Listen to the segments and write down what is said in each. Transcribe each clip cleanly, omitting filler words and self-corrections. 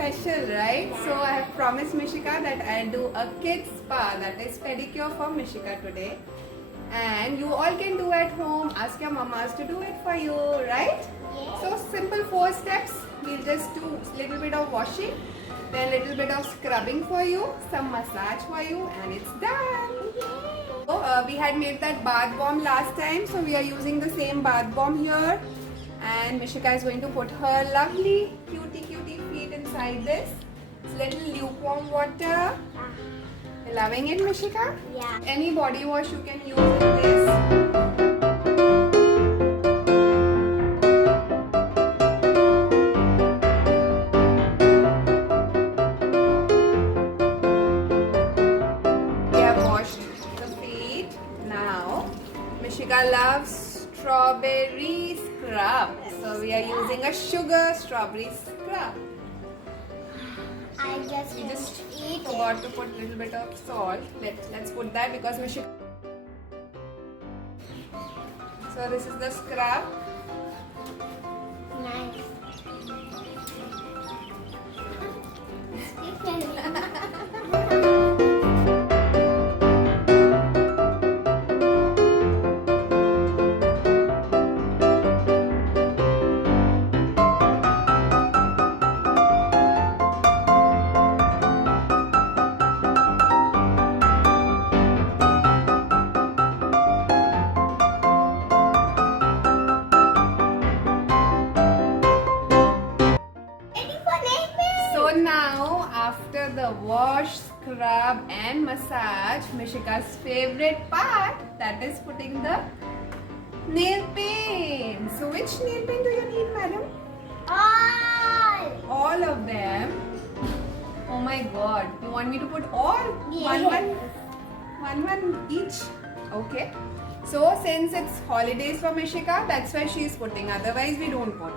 special, right? So I have promised Mishika that I'll do a kids spa, that is pedicure for Mishika today. And you all can do at home. Ask your mamas to do it for you, right? Yes. So simple 4 steps. We'll just do little bit of washing, then little bit of scrubbing for you, some massage for you, and it's done. So we had made that bath bomb last time, so we are using the same bath bomb here. And Mishika is going to put her lovely cutie feet inside this. It's little lukewarm water. You're loving it, Mishika? Yeah. Any body wash you can use in this. Mishika loves strawberry scrub. So we are using a sugar strawberry scrub. We just eat forgot to put a little bit of salt. Let's put that because Mishika. So this is the scrub. Nice. Now, after the wash, scrub and massage, Mishika's favorite part, that is putting the nail paint. So which nail paint do you need, madam? All of them. Oh my god. You want me to put all? Yes. One each. Okay. So since it's holidays for Mishika, that's why she is putting. Otherwise we don't put.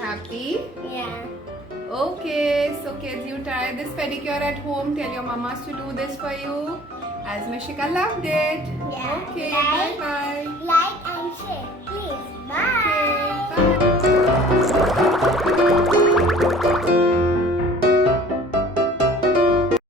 Happy? Yeah. Okay, so kids, you try this pedicure at home. Tell your mamas to do this for you, as Mishika loved it. Yeah. Okay, Bye. bye-bye.